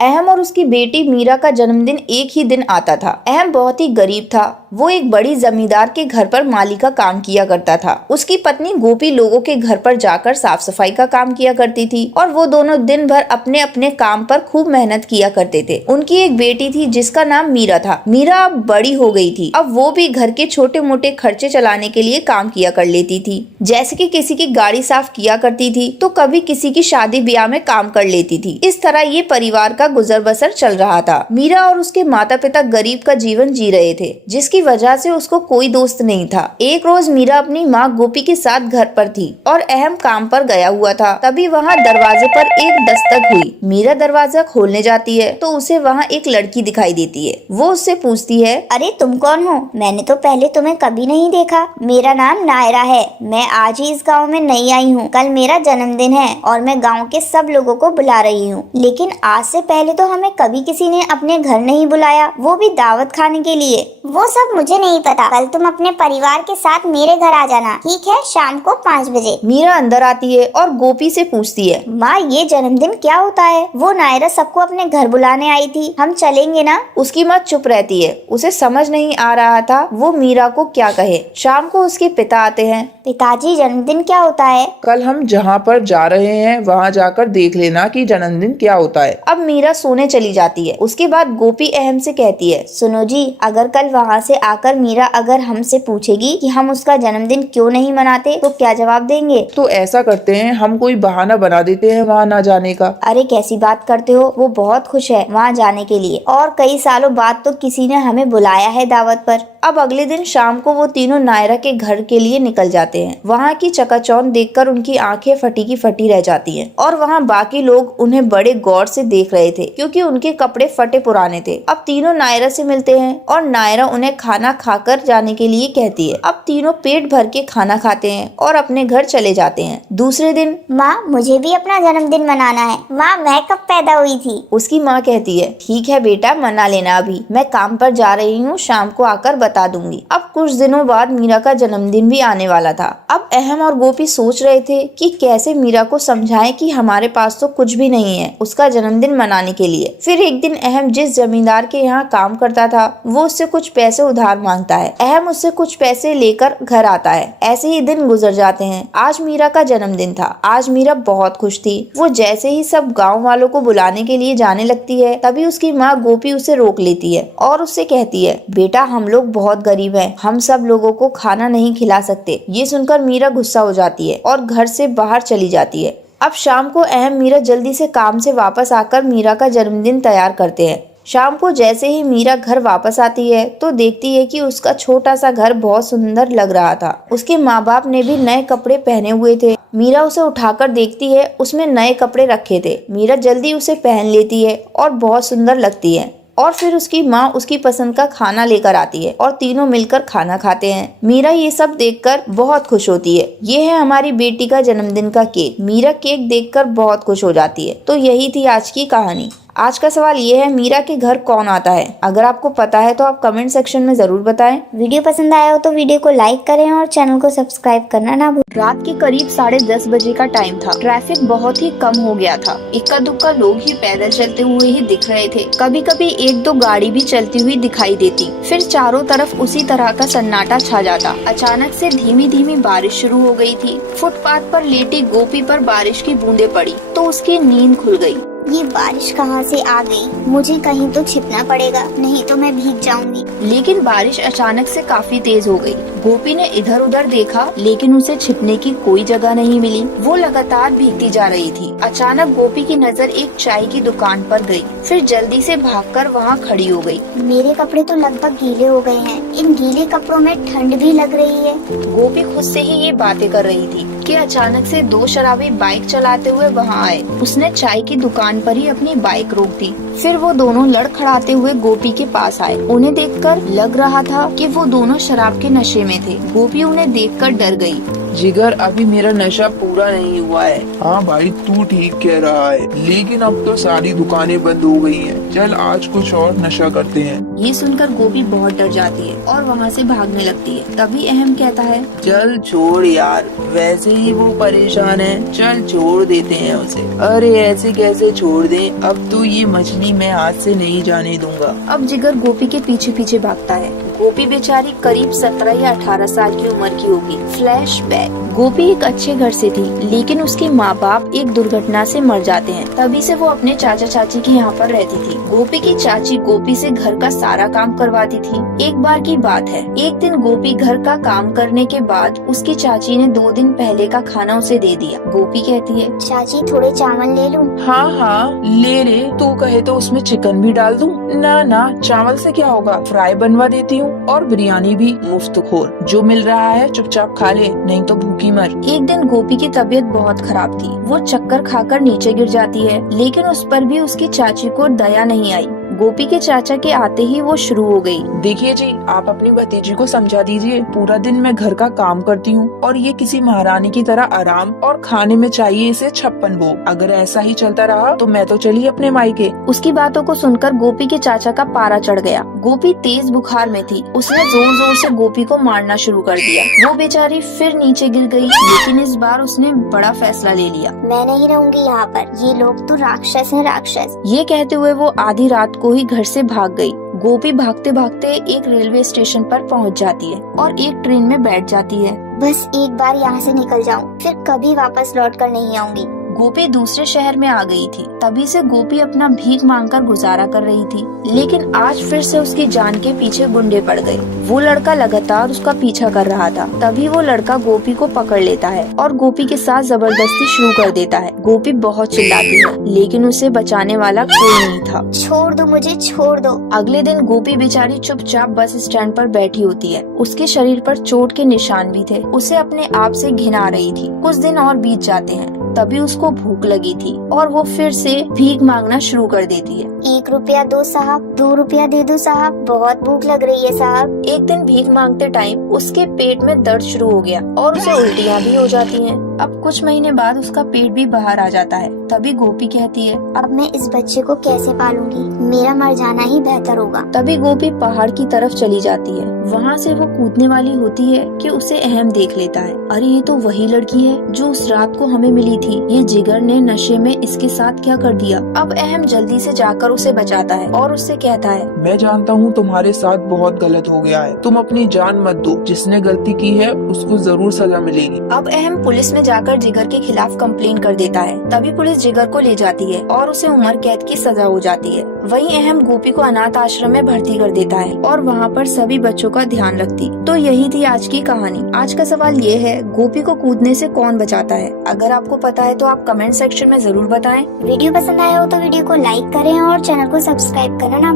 अहम और उसकी बेटी मीरा का जन्मदिन एक ही दिन आता था। अहम बहुत ही गरीब था। वो एक बड़ी जमींदार के घर पर माली का काम किया करता था। उसकी पत्नी गोपी लोगों के घर पर जाकर साफ सफाई का काम किया करती थी और वो दोनों दिन भर अपने अपने काम पर खूब मेहनत किया करते थे। उनकी एक बेटी थी जिसका नाम मीरा था। मीरा अब बड़ी हो गई थी। अब वो भी घर के छोटे मोटे खर्चे चलाने के लिए काम किया कर लेती थी, जैसे कि किसी की गाड़ी साफ किया करती थी तो कभी किसी की शादी ब्याह में काम कर लेती थी। इस तरह ये परिवार का गुजर बसर चल रहा था। मीरा और उसके माता पिता गरीब का जीवन जी रहे थे, जिसकी वजह से उसको कोई दोस्त नहीं था। एक रोज मीरा अपनी माँ गोपी के साथ घर पर थी और अहम काम पर गया हुआ था। तभी वहाँ दरवाजे पर एक दस्तक हुई। मीरा दरवाजा खोलने जाती है तो उसे वहाँ एक लड़की दिखाई देती है। वो उससे पूछती है, अरे तुम कौन हो? मैंने तो पहले तुम्हें कभी नहीं देखा। मेरा नाम नायरा है। मैं आज ही इस गांव में नई आई हूँ। कल मेरा जन्मदिन है और मैं गांव के सब लोगों को बुला रही हूँ। लेकिन आज से पहले तो हमें कभी किसी ने अपने घर नहीं बुलाया, वो भी दावत खाने के लिए। वो सब मुझे नहीं पता। कल तुम अपने परिवार के साथ मेरे घर आ जाना, ठीक है? शाम को 5 बजे। मीरा अंदर आती है और गोपी से पूछती है, माँ ये जन्मदिन क्या होता है? वो नायरा सबको अपने घर बुलाने आई थी, हम चलेंगे ना? उसकी माँ चुप रहती है। उसे समझ नहीं आ रहा था वो मीरा को क्या कहे। शाम को उसके पिता आते हैं। पिताजी जन्मदिन क्या होता है? कल हम जहाँ पर जा रहे हैं वहाँ जाकर देख लेना कि जन्मदिन क्या होता है। अब मीरा सोने चली जाती है। उसके बाद गोपी अहम से कहती है, सुनो जी, अगर कल वहाँ से आकर मीरा अगर हमसे पूछेगी कि हम उसका जन्मदिन क्यों नहीं मनाते तो क्या जवाब देंगे? तो ऐसा करते हैं, हम कोई बहाना बना देते हैं वहाँ ना जाने का। अरे कैसी बात करते हो, वो बहुत खुश है वहाँ जाने के लिए और कई सालों बाद तो किसी ने हमें बुलाया है दावत पर। अब अगले दिन शाम को वो तीनों नायरा के घर के लिए निकल जाते हैं। वहाँ की चकाचौंध देखकर उनकी आंखें फटी की फटी रह जाती हैं और वहाँ बाकी लोग उन्हें बड़े गौर से देख रहे थे क्योंकि उनके कपड़े फटे पुराने थे। अब तीनों नायरा से मिलते हैं और नायरा उन्हें खाना खाकर जाने के लिए कहती है। अब तीनों पेट भर के खाना खाते हैं और अपने घर चले जाते हैं। दूसरे दिन, माँ मुझे भी अपना जन्मदिन मनाना है। माँ मैं कब पैदा हुई थी? उसकी माँ कहती है, ठीक है बेटा मना लेना, अभी मैं काम पर जा रही हूँ, शाम को आकर बता दूंगी। अब कुछ दिनों बाद मीरा का जन्मदिन भी आने वाला था। अब अहम और गोपी सोच रहे थे कि कैसे मीरा को समझाएं कि हमारे पास तो कुछ भी नहीं है उसका जन्मदिन मनाने के लिए। फिर एक दिन अहम जिस जमींदार के यहाँ काम करता था वो उससे कुछ पैसे उधार मांगता है। अहम उससे कुछ पैसे लेकर घर आता है। ऐसे ही दिन गुजर जाते हैं। आज मीरा का जन्मदिन था। आज मीरा बहुत खुश थी। वो जैसे ही सब गाँव वालों को बुलाने के लिए जाने लगती है तभी उसकी माँ गोपी उसे रोक लेती है और उससे कहती है, बेटा हम लोग बहुत गरीब हैं, हम सब लोगों को खाना नहीं खिला सकते। ये सुनकर मीरा गुस्सा हो जाती है और घर से बाहर चली जाती है। अब शाम को अहम मीरा जल्दी से काम से वापस आकर मीरा का जन्मदिन तैयार करते हैं। शाम को जैसे ही मीरा घर वापस आती है तो देखती है कि उसका छोटा सा घर बहुत सुंदर लग रहा था। उसके माँ बाप ने भी नए कपड़े पहने हुए थे। मीरा उसे उठाकर देखती है, उसमें नए कपड़े रखे थे। मीरा जल्दी उसे पहन लेती है और बहुत सुंदर लगती है। और फिर उसकी माँ उसकी पसंद का खाना लेकर आती है और तीनों मिलकर खाना खाते हैं। मीरा ये सब देखकर बहुत खुश होती है। ये है हमारी बेटी का जन्मदिन का केक। मीरा केक देखकर बहुत खुश हो जाती है। तो यही थी आज की कहानी। आज का सवाल ये है, मीरा के घर कौन आता है? अगर आपको पता है तो आप कमेंट सेक्शन में जरूर बताएं। वीडियो पसंद आया हो तो वीडियो को लाइक करें और चैनल को सब्सक्राइब करना ना भूलें। रात के करीब 10:30 बजे का टाइम था। ट्रैफिक बहुत ही कम हो गया था। इक्का दुक्का लोग ही पैदल चलते हुए ही दिख रहे थे। कभी कभी एक दो गाड़ी भी चलती हुई दिखाई देती। फिर चारों तरफ उसी तरह का सन्नाटा छा जाता। अचानक से धीमी धीमी बारिश शुरू हो गई थी। फुटपाथ पर लेटी गोपी पर बारिश की बूंदें पड़ी तो उसकी नींद खुल गई। ये बारिश कहाँ से आ गई? मुझे कहीं तो छिपना पड़ेगा, नहीं तो मैं भीग जाऊंगी। लेकिन बारिश अचानक से काफी तेज हो गई। गोपी ने इधर उधर देखा लेकिन उसे छिपने की कोई जगह नहीं मिली। वो लगातार भीगती जा रही थी। अचानक गोपी की नजर एक चाय की दुकान पर गई। फिर जल्दी से भागकर वहाँ खड़ी हो गई। मेरे कपड़े तो लगभग गीले हो गए हैं। इन गीले कपड़ों में ठंड भी लग रही है। गोपी खुद से ही ये बातें कर रही थी कि अचानक से दो शराबी बाइक चलाते हुए वहाँ आए। उसने चाय की दुकान पर ही अपनी बाइक रोक दी। फिर वो दोनों लड़खड़ाते हुए गोपी के पास आए। उन्हें देखकर लग रहा था कि वो दोनों शराब के नशे में थे। गोपी उन्हें देखकर डर गई। जिगर अभी मेरा नशा पूरा नहीं हुआ है। हाँ भाई तू ठीक कह रहा है, लेकिन अब तो सारी दुकानें बंद हो गई हैं। चल आज कुछ और नशा करते हैं। ये सुनकर गोपी बहुत डर जाती है और वहाँ से भागने लगती है। तभी अहम कहता है, चल छोड़ यार, वैसे ही वो परेशान है, चल छोड़ देते हैं उसे। अरे ऐसे कैसे छोड़ दें, अब तो ये मछली मैं हाथ से नहीं जाने दूंगा। अब जिगर गोपी के पीछे पीछे भागता है। गोपी बेचारी करीब 17 या 18 साल की उम्र की होगी। फ्लैशबैक। गोपी एक अच्छे घर से थी, लेकिन उसके माँ बाप एक दुर्घटना से मर जाते हैं। तभी से वो अपने चाचा चाची के यहाँ पर रहती थी। गोपी की चाची गोपी से घर का सारा काम करवाती थी। एक बार की बात है, एक दिन गोपी घर का काम करने के बाद उसकी चाची ने 2 दिन पहले का खाना उसे दे दिया। गोपी कहती है, चाची थोड़े चावल ले लूं? हाँ हाँ ले ले, तू कहे तो उसमें चिकन भी डाल दूं। ना ना, चावल से क्या होगा, फ्राई बनवा देती हूँ और बिरयानी भी मुफ्तखोर। जो मिल रहा है चुपचाप खा ले, नहीं तो भूखी मर। एक दिन गोपी की तबीयत बहुत खराब थी। वो चक्कर खाकर नीचे गिर जाती है, लेकिन उस पर भी उसकी चाची को दया नहीं आई। गोपी के चाचा के आते ही वो शुरू हो गई। देखिए जी, आप अपनी भतीजी को समझा दीजिए, पूरा दिन मैं घर का काम करती हूँ और ये किसी महारानी की तरह आराम और खाने में चाहिए इसे 56 भोग। अगर ऐसा ही चलता रहा तो मैं तो चली अपने मायके। उसकी बातों को सुनकर गोपी के चाचा का पारा चढ़ गया। गोपी तेज बुखार में थी। उसने जोर जोर से गोपी को मारना शुरू कर दिया। वो बेचारी फिर नीचे गिर गई, लेकिन इस बार उसने बड़ा फैसला ले लिया। मैं नहीं रहूंगी यहाँ पर, ये लोग तो राक्षस हैं, राक्षस। ये कहते हुए वो आधी रात को ही घर से भाग गई। गोपी भागते भागते एक रेलवे स्टेशन पर पहुंच जाती है और एक ट्रेन में बैठ जाती है। बस एक बार यहाँ से निकल जाऊँ, फिर कभी वापस लौट कर नहीं आऊंगी। गोपी दूसरे शहर में आ गई थी। तभी से गोपी अपना भीख मांगकर गुजारा कर रही थी, लेकिन आज फिर से उसकी जान के पीछे गुंडे पड़ गए। वो लड़का लगातार उसका पीछा कर रहा था। तभी वो लड़का गोपी को पकड़ लेता है और गोपी के साथ जबरदस्ती शुरू कर देता है। गोपी बहुत चिल्लाती है, लेकिन उसे बचाने वाला कोई नहीं था। छोड़ दो मुझे, छोड़ दो। अगले दिन गोपी बेचारी चुपचाप बस स्टैंड पर बैठी होती है। उसके शरीर पर चोट के निशान भी थे। उसे अपने आप से घिन आ रही थी। कुछ दिन और बीत जाते हैं। तभी उसको भूख लगी थी और वो फिर से भीख मांगना शुरू कर देती है। 1 रुपया दो साहब, 2 रुपया दे दो साहब, बहुत भूख लग रही है साहब। एक दिन भीख मांगते टाइम उसके पेट में दर्द शुरू हो गया और उसे उल्टियाँ भी हो जाती हैं। अब कुछ महीने बाद उसका पेट भी बाहर आ जाता है। तभी गोपी कहती है, अब मैं इस बच्चे को कैसे पालूंगी? मेरा मर जाना ही बेहतर होगा। तभी गोपी पहाड़ की तरफ चली जाती है। वहाँ से वो कूदने वाली होती है कि उसे अहम देख लेता है। अरे ये तो वही लड़की है जो उस रात को हमें मिली थी। ये जिगर ने नशे में इसके साथ क्या कर दिया। अब अहम जल्दी से जाकर उसे बचाता है और उससे कहता है, मैं जानता हूँ तुम्हारे साथ बहुत गलत हो गया है, तुम अपनी जान मत दो। जिसने गलती की है उसको जरूर सजा मिलेगी। अब अहम पुलिस में जाकर जिगर के खिलाफ कंप्लेन कर देता है। तभी पुलिस जिगर को ले जाती है और उसे उम्र कैद की सजा हो जाती है। वहीं अहम गोपी को अनाथ आश्रम में भर्ती कर देता है और वहाँ पर सभी बच्चों का ध्यान रखती। तो यही थी आज की कहानी। आज का सवाल ये है, गोपी को कूदने से कौन बचाता है? अगर आपको पता है तो आप कमेंट सेक्शन में जरूर बताएं। वीडियो पसंद आया हो तो वीडियो को लाइक करें और चैनल को सब्सक्राइब करना ना